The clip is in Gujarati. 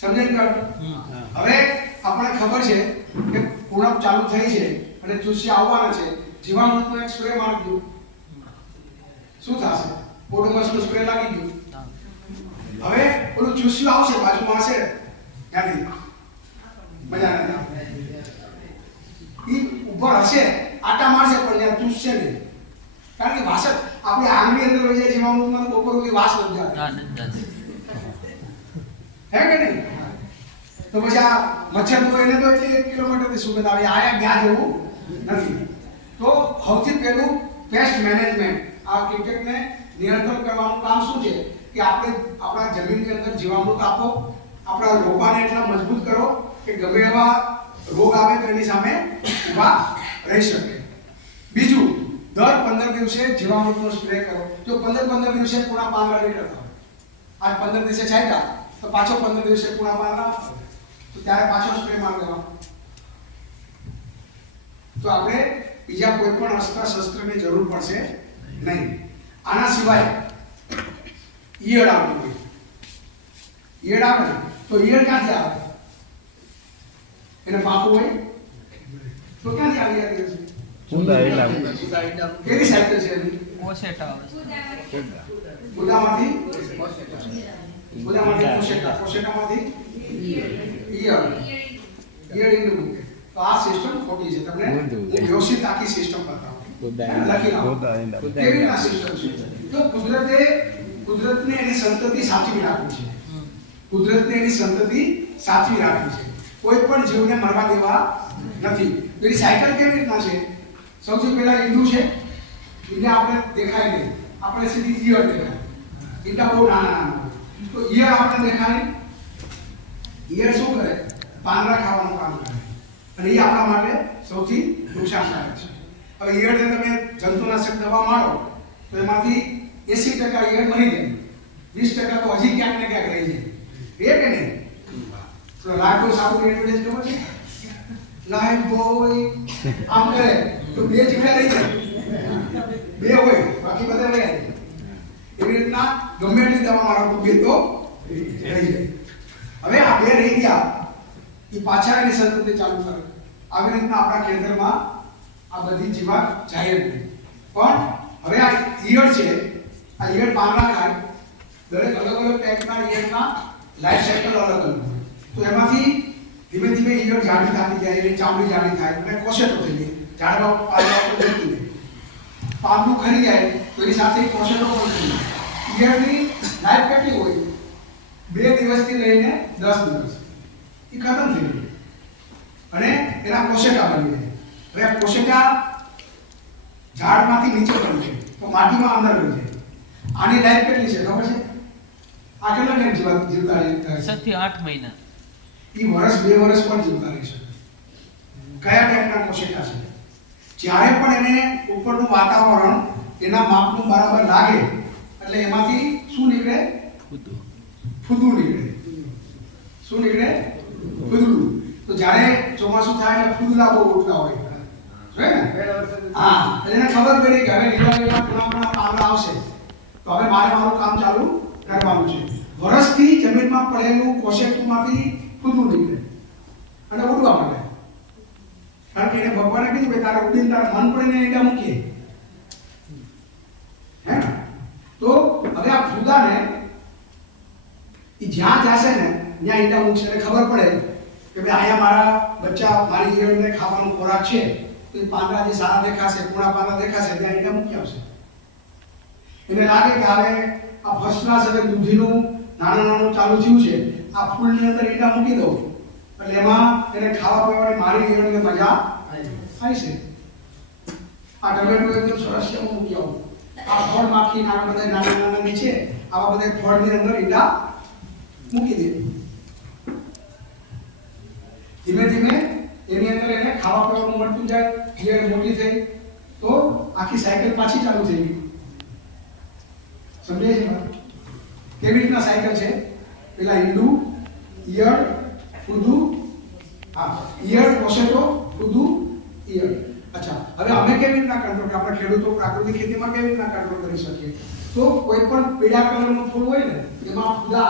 સમજાય? હવે આપણે ખબર છે કે પૂર્ણપ ચાલુ થઈ છે અને ચૂસ્યા આવવાના છે. જીવામૃતનો એક સ્પ્રે મારી દઉં. શું થશે? ઓડોમસનો સ્પ્રે લાગી ગયો. હવે ઓલું ચૂસ્યું આવશે, બાજુમાં હશે. ત્યાંથી મજા નથી. ઈ ઉપર હશે, આટા મારશે, પણ ત્યાં ચૂસશે નહીં. કારણ કે વાસ આપણે આંગળી અંદર વહી જાય, જીવામૃતમાં તો બપોર વાસ નથી આવતી. હા, કે નહીં? તો પછી આ મચ્છર તો એને તો એટલી એક કિલોમીટરથી સુગંધ આવે. આયા ગયા જેવું નથી. તો સૌથી પહેલું પેસ્ટ મેનેજમેન્ટ આ કીટકને નિયંત્રણ કરવાનું કામ શું છે? કે આપણે આપણા જમીનની અંદર જીવામૃત આપો આપણા રોપાને એટલા મજબૂત કરો કે ગમે એવા રોગ આવે તો એની સામે ઊભા રહી શકે. બીજું દર પંદર દિવસે જીવામૃતનો સ્પ્રે કરો. જો પંદર પંદર દિવસે પૂરા પાંદડા નીકળતા હોય. આજ પંદર દિવસે છાંટ્યા તો પાછો પંદર દિવસે પૂરા પાંદડા તો ત્યારે પાછો સ્પ્રે માર દેવા તો આપણે બીજા કોઈ પણ અસ્ત્ર શસ્ત્રની જરૂર પડશે નહીં. આના સિવાય ઈયળ આવતી હોય ઈયળ આવે તો ઈયળ ક્યાંથી આવે? એને પાકું હોય? તો ક્યાંથી આવી આવી છે કેવી સાયકલ છે એની? ઓસેટા આવે. છે. ગુદામાંથી ગુદામાંથી કોશેટા કોશેટામાંથી ઈયળ ઈયળ ઇન્ડુ મૂકે તો આ સિસ્ટમ ખોટી છે તમને વ્યવસ્થિત આખી સિસ્ટમ બતાવું લખી નાખો કેવી રીતના સિસ્ટમ છે તો કુદરતે કુદરતને એની સંતતિ સાચવી રાખી છે કુદરતને એની સંતતિ સાચવી રાખી છે કોઈ પણ જીવને મરવા દેવા નથી એની સાયકલ કેવી રીતના છે સૌથી પહેલા ઈંડું છે ઈંડા આપણે દેખાય નહીં આપણે સીધી ઈયળ દેખાય ઈંડા બહુ નાના નાના. તો ઈયળ આપણે દેખાય ઈયળ શું કરે પાંદડા ખાવાનું કામ કરે અને એ આપણા માટે સૌથી નુકસાનકારક છે હવે ઈયળને તમે જંતુનાશક દવા મારો તો એમાંથી એસી ટકા ઈયળ મરી જાય વીસ ટકા તો હજી ક્યાંક ને ક્યાંક રહી જાય એ કે નહીં તો લાગો સાબુ એડવર્ટાઇઝ ખબર છે લાઈફ બોય આમ કરે તો બે જીવડા રહી જાય બે હોય બાકી બધા રહી જાય એવી રીતના ગમે એટલી દવા મારા તો તો રહી હવે આ બે રહી ગયા. એ પાછા એની સંતતિ ચાલુ કરે. આવી રીતના આપણા કેન્દ્રમાં આ બધી જીવાત જાય જ પણ હવે આ ઈયળ છે, આ ઈયળ પાંદડા ખાય દરેક અલગ અલગ ટાઈપના ઈયળના લાઈફ સાયકલ અલગ અલગ તો એમાંથી ધીમે ધીમે ઈયળ જાડી થતી જાય, એની ચામડી જાડી થાય અને કોશેટો થઈ જાય. ઝાડવા પાંદડા તો જતી રહે પાંદડું ખરી જાય, તો એની સાથે કોશેટો પણ થઈ જાય ઈયળની લાઈફ કેટલી હોય? બે દિવસથી લઈને દસ દિવસ. એ ખતમ થઈ ગઈ અને એના કોશેટા બની જાય હવે આ કોશેટા ઝાડમાંથી નીચે પડ્યું છે તો માટીમાં અંદર રહી છે આની લાઈફ કેટલી છે ખબર છે? આ કેટલા ટાઈમ જીવા જીવતા રહે? થી આઠ મહિના. એ વર્ષ બે વર્ષ પણ જીવતા રહી શકે. કયા ટાઈપના કોશિકા છે? જ્યારે પણ એને ઉપરનું વાતાવરણ એના માપનું બરાબર લાગે એટલે એમાંથી શું નીકળે? ફૂદું. નીકળે. શું નીકળે? ફૂદડું તો જ્યારે ચોમાસું થાય એટલે ફૂદલા બહુ ઉઠતા હોય હા એટલે એને ખબર પડી કે હવે લીલા લીલા ઘણા ઘણા પાંદડા આવશે. તો હવે મારે મારું કામ ચાલુ કરવાનું છે. વર્ષથી જમીનમાં પડેલું કોશેટમાંથી ફૂદું નીકળે. અને ઉડવા માંડે. કારણ કે એને ભગવાને કીધું કે તારે ઉડીને તારે મન પડીને એટલે મૂકીએ હે ને તો હવે આ ફૂદાને જશે ને, ત્યાં ઈંડા મૂકશે એટલે ખબર પડે કે ભાઈ અહીંયા મારા બચ્ચા મારી ઈયળને ખાવાનો ખોરાક છે, તો એ પાંદડા જે સારા દેખાશે, પૂણા પાંદડા દેખાશે, ત્યાં ઈંડા મૂકી આવશે. એને લાગે કે હવે આ ફર્સ્ટ ક્લાસ હવે દૂધીનું નાનું નાનું ચાલુ થયું છે, આ ફૂલની અંદર ઈંડા મૂકી દઉં. એટલે એમાં એને ખાવા પીવાની મારી ઈયળને મજા થાય છે. આ ટમેટો એકદમ સરસ છે, હું મૂકી આવું. આ ફળ માખી નાના બધા નાના નાના નીચે આવા બધા ફળની અંદર ઈંડા મૂકી દે. ધીમે ધીમે એની અંદર એને ખાવા પીવાનું મળતું જાય ઈયળ મોટી થઈ, તો આખી સાયકલ પાછી ચાલુ થઈ ગઈ. સમજાય છે કેવી રીતના સાયકલ છે? પેલા ઈંડું, ઈયળ, ફૂદું, હા, ઈયળ કોશેટો ફૂદું, ઈયળ. અચ્છા, હવે અમે કેવી રીતના કંટ્રોલ આપણે ખેડૂતો પ્રાકૃતિક ખેતીમાં કેવી રીતના કંટ્રોલ કરી શકીએ? તો કોઈ પણ પીળા કલરનું ફૂલ હોય ને, એમાં ફૂદા